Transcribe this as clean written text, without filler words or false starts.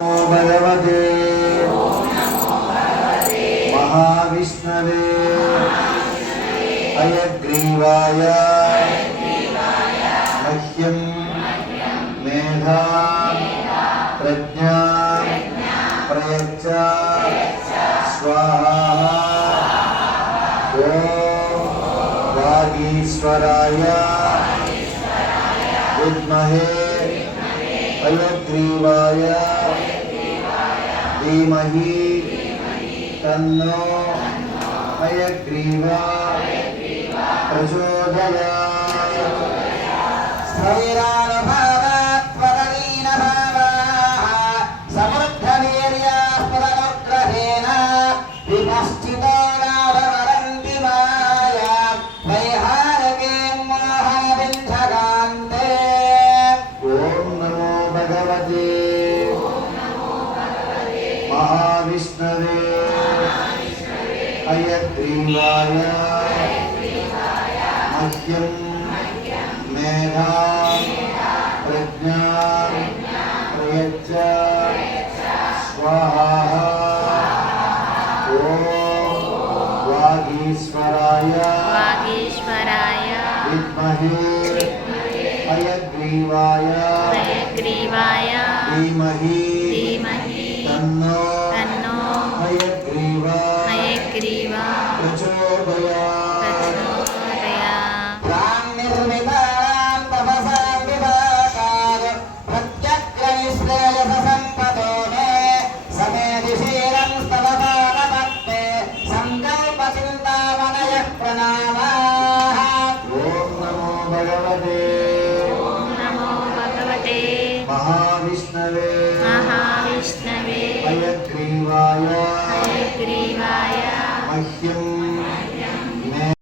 भगवते महाविष्णवे हयग्रीवाय मह्यं मेधा प्रज्ञा प्रयच्छ स्वाहा ओम वागीश्वराय विद्महे हयग्रीवाय धीमहि तन्नो हयग्रीवा प्रचोदयात्। स्थैरानुभावात् पदवीनभावाः समृद्धवीर्याः पदनुग्रहेण विपश्चितो नाभवरन्ति मायात् वैहारके मोहविन्धकान्ते। ओम नमो भगवते महाविष्णवे हयग्रीवाय मह्यं मेधा प्रज्ञा प्रयच्छ स्वाहा ओम वागीश्वराय विद्महे हयग्रीवाय धीमहि तन्नो हयग्रीवा प्रचोदयात्। प्राणिर्मितानां तपसां विभागाय प्रत्यग्रैश्रेयसम्पदो मे समेधिशीलं स्तवमानपत्ते सङ्कल्पचिन्तामणयः प्रणामाः। ओम नमो भगवते महाविष्णवे हयग्रीवाय मह्यं